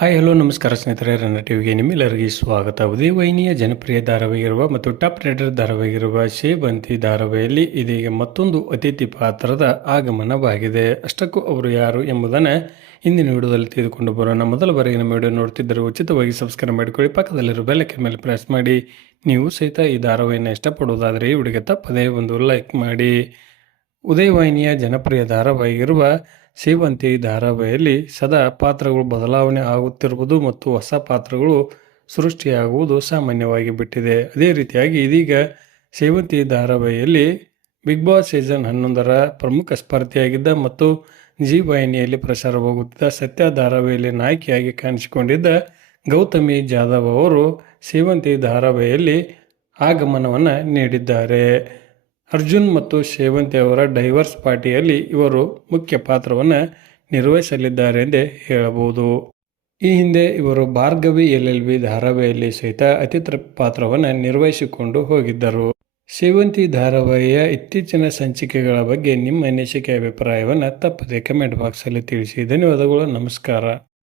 Hi, hello, ನಮಸ್ಕಾರ ಸ್ನೇಹಿತರೆ ರನ್ನ ಟಿವಿಗೆ ನಿಮ್ಮೆಲ್ಲರಿಗೆ ಸ್ವಾಗತ ಉದಯವಾಹಿನಿಯ ಜನಪ್ರಿಯ ಧಾರಾವಾಹಿಯಿರುವ ಮತ್ತು ಟಾಪ್ ರೇಟರ್ ಧಾರಾವಾಹಿಯಿರುವ ಶೇಬಂತಿ ಧಾರಾವಾಹಿಯಲ್ಲಿ ಇದೀಗ ಮತ್ತೊಂದು ಅತಿಥಿ ಪಾತ್ರದ ಆಗಮನವಾಗಿದೆ. ಅಷ್ಟಕ್ಕೂ ಅವರು ಯಾರು ಎಂಬುದನ್ನು ಇಂದಿನ ವಿಡಿಯೋದಲ್ಲಿ ತಿಳಿದುಕೊಂಡು ಬರೋಣ. ಮೊದಲ ಬಾರಿಗೆ ನಮ್ಮ ವಿಡಿಯೋ ನೋಡ್ತಿದ್ದರೆ ಉಚಿತವಾಗಿ ಸಬ್ಸ್ಕ್ರೈಬ್ ಮಾಡಿಕೊಳ್ಳಿ. ಪಕ್ಕದಲ್ಲಿರುವ ಬೆಲ್ಲಕ್ಕೆ ಮೇಲೆ ಪ್ರೆಸ್ ಮಾಡಿ. ನೀವು ಸಹಿತ ಈ ಧಾರಾವಾಹಿಯನ್ನು ಇಷ್ಟಪಡುವುದಾದರೆ ಈ ವಿಡಿಯೋಗೆ ತಪ್ಪದೇ ಒಂದು ಲೈಕ್ ಮಾಡಿ. ಉದಯವಾಹಿನಿಯ ಜನಪ್ರಿಯ ಧಾರಾವಾಹಿಯಿರುವ ಸೇವಂತಿ ಧಾರಾವಾಹಿಯಲ್ಲಿ ಸದಾ ಪಾತ್ರಗಳು ಬದಲಾವಣೆ ಆಗುತ್ತಿರುವುದು ಮತ್ತು ಹೊಸ ಪಾತ್ರಗಳು ಸೃಷ್ಟಿಯಾಗುವುದು ಸಾಮಾನ್ಯವಾಗಿ ಬಿಟ್ಟಿದೆ. ಅದೇ ರೀತಿಯಾಗಿ ಇದೀಗ ಸೇವಂತಿ ಧಾರಾವಾಹಿಯಲ್ಲಿ ಬಿಗ್ ಬಾಸ್ ಸೀಸನ್ ಹನ್ನೊಂದರ ಪ್ರಮುಖ ಸ್ಪರ್ಧಿಯಾಗಿದ್ದ ಮತ್ತು ಜಿ ವಾಹಿನಿಯಲ್ಲಿ ಪ್ರಸಾರವಾಗುತ್ತಿದ್ದ ಸತ್ಯ ಧಾರಾವಾಹಿಯಲ್ಲಿ ನಾಯಕಿಯಾಗಿ ಕಾಣಿಸಿಕೊಂಡಿದ್ದ ಗೌತಮಿ ಜಾಧವ್ ಅವರು ಸೇವಂತಿ ಧಾರಾವಾಹಿಯಲ್ಲಿ ಆಗಮನವನ್ನು ನೀಡಿದ್ದಾರೆ. ಅರ್ಜುನ್ ಮತ್ತು ಸೇವಂತಿ ಅವರ ಡೈವರ್ಸ್ ಪಾರ್ಟಿಯಲ್ಲಿ ಇವರು ಮುಖ್ಯ ಪಾತ್ರವನ್ನು ನಿರ್ವಹಿಸಲಿದ್ದಾರೆ ಎಂದೇ ಹೇಳಬಹುದು. ಈ ಹಿಂದೆ ಇವರು ಭಾರ್ಗವಿ ಎಲ್ ಎಲ್ ಬಿ ಧಾರಾವಾಹಿಯಲ್ಲಿ ಸಹಿತ ಅತಿಥಿ ಪಾತ್ರವನ್ನು ನಿರ್ವಹಿಸಿಕೊಂಡು ಹೋಗಿದ್ದರು. ಸೇವಂತಿ ಧಾರಾವಾಹಿಯ ಇತ್ತೀಚಿನ ಸಂಚಿಕೆಗಳ ಬಗ್ಗೆ ನಿಮ್ಮ ಅನಿಸಿಕೆ ಅಭಿಪ್ರಾಯವನ್ನು ತಪ್ಪದೆ ಕಮೆಂಟ್ ಬಾಕ್ಸಲ್ಲಿ ತಿಳಿಸಿ. ಧನ್ಯವಾದಗಳು, ನಮಸ್ಕಾರ.